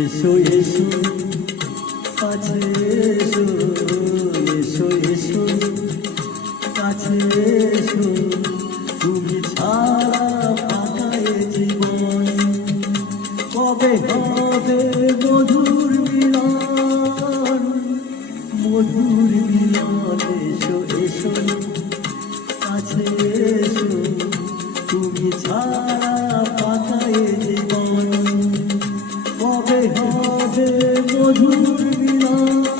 এসো এসো কাছে এসো, এসো এসো কাছে এসো, তুমি ছাড়া ফাঁকা এ জীবন। কবে হবে মধুর মিলন, মধুর মিলন। এসো এসো কাছে এসো, তুমি ছাড়া ফাঁকা এ জীবন। কবে হবে মধুর মিলন।